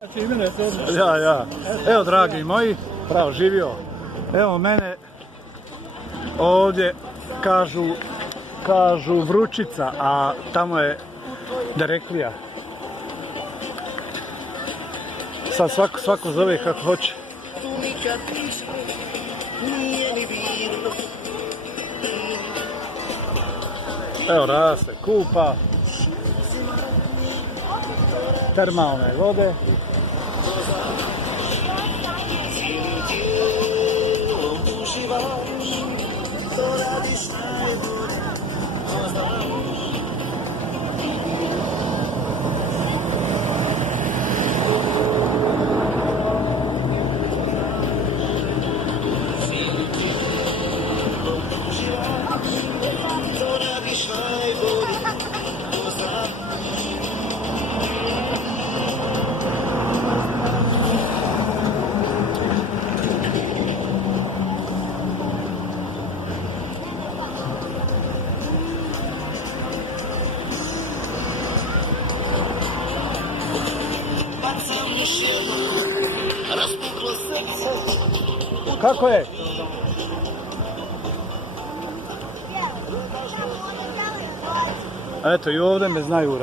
Ja. Evo, dragi moji, pravo živio. Evo mene ovdje kažu Vručica, a tamo je Dereklija. Sad svako zove kako hoće. Evo raste kupa, termalne vode. Kako je? Eto, i ovdje me znaju,